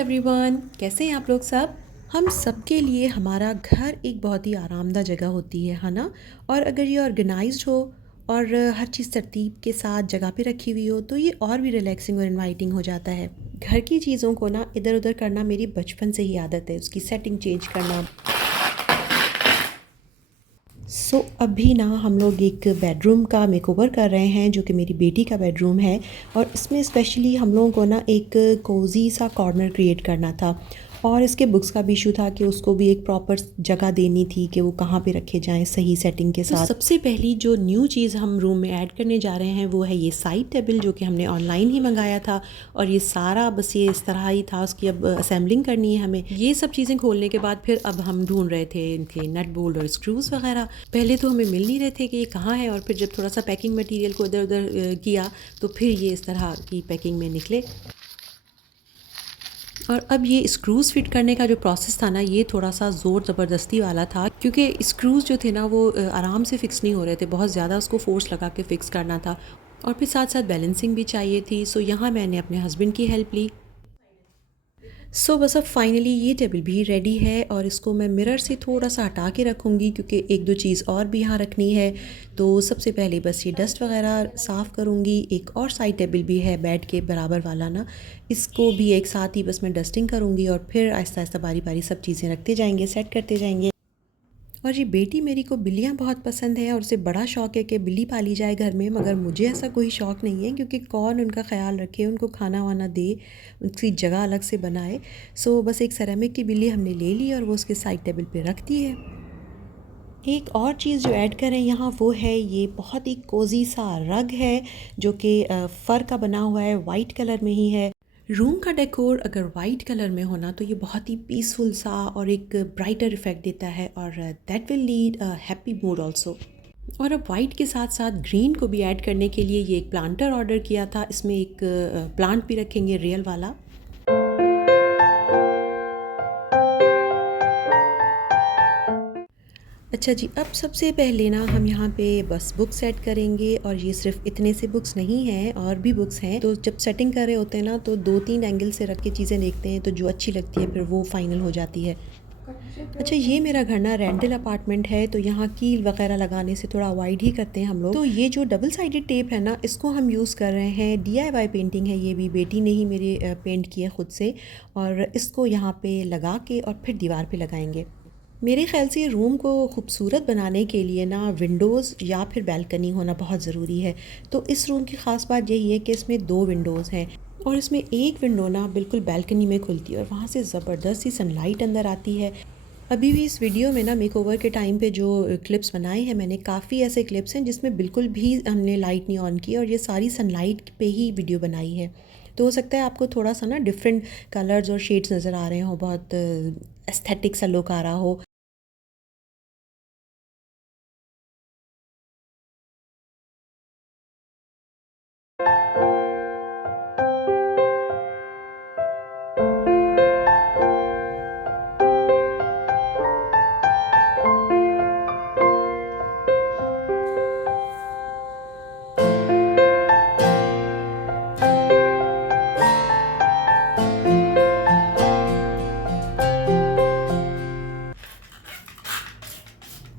Everyone, कैसे हैं आप लोग सब। हम सबके लिए हमारा घर एक बहुत ही आरामदा जगह होती है ना। और अगर ये ऑर्गेनाइज्ड हो और हर चीज़ तरतीब के साथ जगह पे रखी हुई हो तो ये और भी रिलैक्सिंग और इनवाइटिंग हो जाता है। घर की चीज़ों को ना इधर उधर करना मेरी बचपन से ही आदत है, उसकी सेटिंग चेंज करना। अभी ना हम लोग एक बेडरूम का मेकओवर कर रहे हैं जो कि मेरी बेटी का बेडरूम है। और इसमें स्पेशली हम लोगों को ना एक कोज़ी सा कॉर्नर क्रिएट करना था। और इसके बुक्स का भी इशू था कि उसको भी एक प्रॉपर जगह देनी थी कि वो कहाँ पे रखे जाएं सही सेटिंग के साथ। सबसे पहली जो न्यू चीज़ हम रूम में ऐड करने जा रहे हैं वो है ये साइड टेबल, जो कि हमने ऑनलाइन ही मंगाया था। और ये सारा बस ये इस तरह ही था, उसकी अब असेंबलिंग करनी है हमें। ये सब चीज़ें खोलने के बाद फिर अब हम ढूंढ रहे थे इनके नट बोल्ट और स्क्रूज़ वगैरह। पहले तो हमें मिल नहीं रहे थे कि ये कहाँ है, और फिर जब थोड़ा सा पैकिंग मटेरियल को इधर उधर किया तो फिर ये इस तरह की पैकिंग में निकले। और अब ये स्क्रूज़ फिट करने का जो प्रोसेस था ना, ये थोड़ा सा ज़ोर ज़बरदस्ती वाला था, क्योंकि स्क्रूज़ जो थे ना वो आराम से फ़िक्स नहीं हो रहे थे, बहुत ज़्यादा उसको फ़ोर्स लगा के फ़िक्स करना था। और फिर साथ साथ बैलेंसिंग भी चाहिए थी। यहाँ मैंने अपने हस्बैंड की हेल्प ली। बस अब फाइनली ये टेबल भी रेडी है, और इसको मैं मिरर से थोड़ा सा हटा के रखूँगी क्योंकि एक दो चीज़ और भी यहाँ रखनी है। तो सबसे पहले बस ये डस्ट वगैरह साफ़ करूँगी। एक और साइड टेबल भी है बेड के बराबर वाला ना, इसको भी एक साथ ही बस मैं डस्टिंग करूँगी, और फिर आहिस्ता आहिस्ता बारी बारी सब चीज़ें रखते जाएंगे, सेट करते जाएंगे। और ये बेटी मेरी को बिल्लियाँ बहुत पसंद है और उसे बड़ा शौक़ है कि बिल्ली पाली जाए घर में, मगर मुझे ऐसा कोई शौक़ नहीं है क्योंकि कौन उनका ख्याल रखे, उनको खाना वाना दे, उनकी जगह अलग से बनाए। बस एक सेरेमिक की बिल्ली हमने ले ली और वो उसके साइड टेबल पे रख दी है। एक और चीज़ जो ऐड करें यहाँ वो है ये बहुत ही कोज़ी सा रग है, जो कि फ़र का बना हुआ है, वाइट कलर में ही है। रूम का डेकोर अगर वाइट कलर में होना तो ये बहुत ही पीसफुल सा और एक ब्राइटर इफेक्ट देता है, और that will lead a happy mood also. और अब वाइट के साथ साथ ग्रीन को भी ऐड करने के लिए ये एक प्लांटर ऑर्डर किया था। इसमें एक प्लांट भी रखेंगे रियल वाला। अच्छा जी, अब सबसे पहले ना हम यहाँ पे बस बुक सेट करेंगे, और ये सिर्फ इतने से बुक्स नहीं हैं, और भी बुक्स हैं। तो जब सेटिंग कर रहे होते हैं ना तो 2-3 एंगल से रख के चीज़ें देखते हैं, तो जो अच्छी लगती है फिर वो फाइनल हो जाती है। अच्छा, ये मेरा घर ना रेंटल अपार्टमेंट है, तो यहाँ कील वगैरह लगाने से थोड़ा अवॉइड ही करते हैं हम लोग। तो ये जो डबल साइडेड टेप है ना, इसको हम यूज़ कर रहे हैं। DIY पेंटिंग है, ये भी बेटी ने ही मेरे पेंट की है ख़ुद से। और इसको यहाँ पे लगा के और फिर दीवार पे लगाएंगे। मेरे ख़्याल से रूम को खूबसूरत बनाने के लिए ना विंडोज़ या फिर बैल्कनी होना बहुत ज़रूरी है। तो इस रूम की ख़ास बात यही है कि इसमें 2 विंडोज़ हैं, और इसमें एक विंडो ना बिल्कुल बैल्कनी में खुलती है और वहाँ से ज़बरदस्त सी सनलाइट अंदर आती है। अभी भी इस वीडियो में ना मेकओवर के टाइम पे जो क्लिप्स बनाए हैं मैंने, काफ़ी ऐसे क्लिप्स हैं जिसमें बिल्कुल भी हमने लाइट नहीं ऑन की, और ये सारी सनलाइट पे ही वीडियो बनाई है। तो हो सकता है आपको थोड़ा सा ना डिफरेंट कलर्स और शेड्स नज़र आ रहे हों, बहुत एस्थेटिक सा लुक आ रहा हो।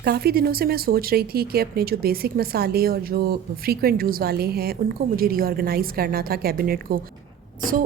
काफ़ी दिनों से मैं सोच रही थी कि अपने जो बेसिक मसाले और जो फ्रीक्वेंट यूज़ वाले हैं उनको मुझे रीऑर्गेनाइज़ करना था कैबिनेट को।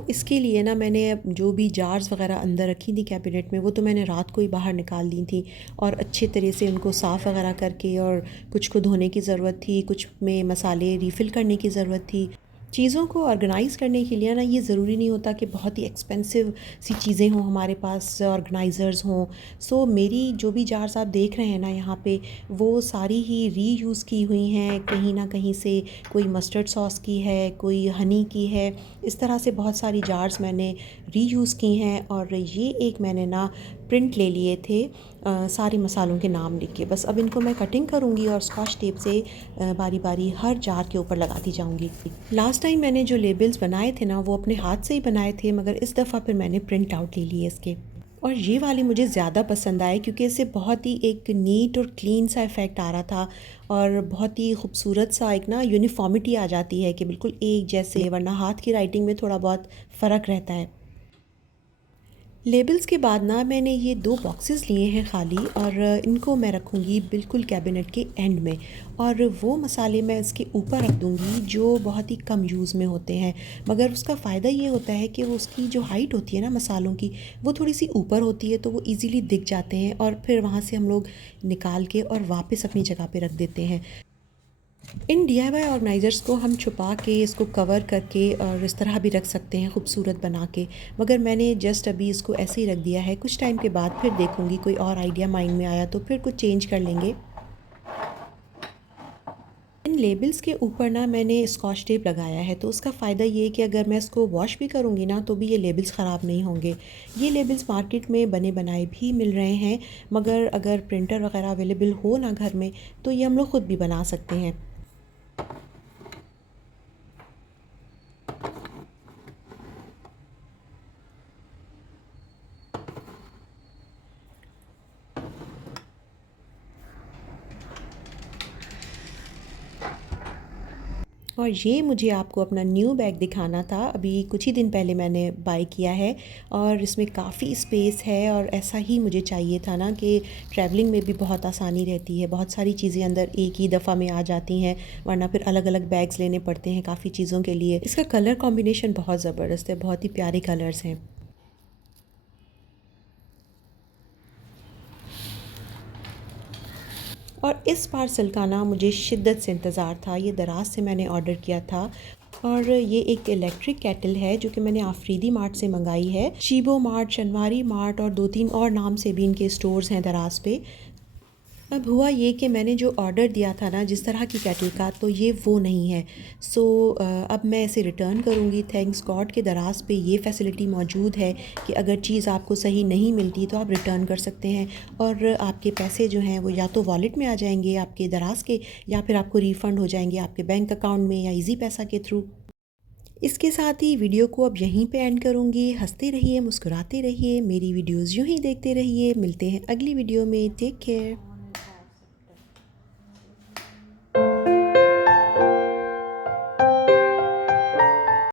इसके लिए ना मैंने अब जो भी जार्स वगैरह अंदर रखी थी कैबिनेट में, वो तो मैंने रात को ही बाहर निकाल दी थी, और अच्छे तरह से उनको साफ़ वगैरह करके, और कुछ को धोने की ज़रूरत थी, कुछ में मसाले रीफ़िल करने की ज़रूरत थी। चीज़ों को ऑर्गेनाइज़ करने के लिए ना ये ज़रूरी नहीं होता कि बहुत ही एक्सपेंसिव सी चीज़ें हों, हमारे पास ऑर्गेनाइज़र्स हों। मेरी जो भी जार्स आप देख रहे हैं ना यहाँ पे, वो सारी ही रीयूज़ की हुई हैं कहीं ना कहीं से। कोई मस्टर्ड सॉस की है, कोई हनी की है, इस तरह से बहुत सारी जार्स मैंने रीयूज़ की हैं। और ये एक मैंने ना प्रिंट ले लिए थे सारे मसालों के नाम लिख के। बस अब इनको मैं कटिंग करूँगी और स्कॉच टेप से बारी बारी हर जार के ऊपर लगाती जाऊँगी। लास्ट टाइम मैंने जो लेबल्स बनाए थे ना, वो अपने हाथ से ही बनाए थे, मगर इस दफ़ा फिर मैंने प्रिंट आउट ले लिए इसके। और ये वाले मुझे ज़्यादा पसंद आए क्योंकि इससे बहुत ही एक नीट और क्लीन सा इफ़ेक्ट आ रहा था, और बहुत ही खूबसूरत सा एक ना यूनिफॉर्मिटी आ जाती है कि बिल्कुल एक जैसे, वरना हाथ की राइटिंग में थोड़ा बहुत फ़र्क रहता है। लेबल्स के बाद ना मैंने ये 2 बॉक्सेस लिए हैं खाली, और इनको मैं रखूँगी बिल्कुल कैबिनेट के एंड में, और वो मसाले मैं इसके ऊपर रख दूँगी जो बहुत ही कम यूज़ में होते हैं। मगर उसका फ़ायदा ये होता है कि वो उसकी जो हाइट होती है ना मसालों की, वो थोड़ी-सी ऊपर होती है, तो वो ईज़िली दिख जाते हैं और फिर वहाँ से हम लोग निकाल के और वापस अपनी जगह पे रख देते हैं। इन डीआईवाई ऑर्गेनाइज़र्स को हम छुपा के, इसको कवर करके और इस तरह भी रख सकते हैं खूबसूरत बना के, मगर मैंने जस्ट अभी इसको ऐसे ही रख दिया है। कुछ टाइम के बाद फिर देखूँगी, कोई और आइडिया माइंड में आया तो फिर कुछ चेंज कर लेंगे। इन लेबल्स के ऊपर ना मैंने स्कॉच टेप लगाया है, तो उसका फ़ायदा ये है कि अगर मैं इसको वॉश भी करूँगी ना तो भी ये लेबल्स ख़राब नहीं होंगे। ये लेबल्स मार्केट में बने बनाए भी मिल रहे हैं, मगर अगर प्रिंटर वगैरह अवेलेबल हो ना घर में, तो ये हम लोग ख़ुद भी बना सकते हैं। और ये मुझे आपको अपना न्यू बैग दिखाना था, अभी कुछ ही दिन पहले मैंने बाय किया है, और इसमें काफ़ी स्पेस है, और ऐसा ही मुझे चाहिए था ना कि ट्रैवलिंग में भी बहुत आसानी रहती है, बहुत सारी चीज़ें अंदर एक ही दफ़ा में आ जाती हैं, वरना फिर अलग-अलग बैग्स लेने पड़ते हैं काफ़ी चीज़ों के लिए। इसका कलर कॉम्बिनेशन बहुत ज़बरदस्त है, बहुत ही प्यारे कलर्स हैं। और इस पार्सल का ना मुझे शिद्दत से इंतज़ार था, ये दराज से मैंने ऑर्डर किया था, और ये एक इलेक्ट्रिक केटल है जो कि मैंने आफरीदी मार्ट से मंगाई है। शीबो मार्ट, शनवारी मार्ट और 2-3 और नाम से भी इनके स्टोर्स हैं दराज पे। अब हुआ ये कि मैंने जो ऑर्डर दिया था ना जिस तरह की केटल का, तो ये वो नहीं है। सो अब मैं इसे रिटर्न करूँगी। थैंक्स गॉड के दराज पे ये फैसिलिटी मौजूद है कि अगर चीज़ आपको सही नहीं मिलती तो आप रिटर्न कर सकते हैं, और आपके पैसे जो हैं वो या तो वॉलेट में आ जाएंगे आपके दराज के, या फिर आपको रिफ़ंड हो जाएंगे आपके बैंक अकाउंट में या इजी पैसा के थ्रू। इसके साथ ही वीडियो को अब यहीं पे एंड करूँगी। हंसते रहिए, मुस्कुराते रहिए, मेरी वीडियोज़ यूँ ही देखते रहिए। मिलते हैं अगली वीडियो में। Take care.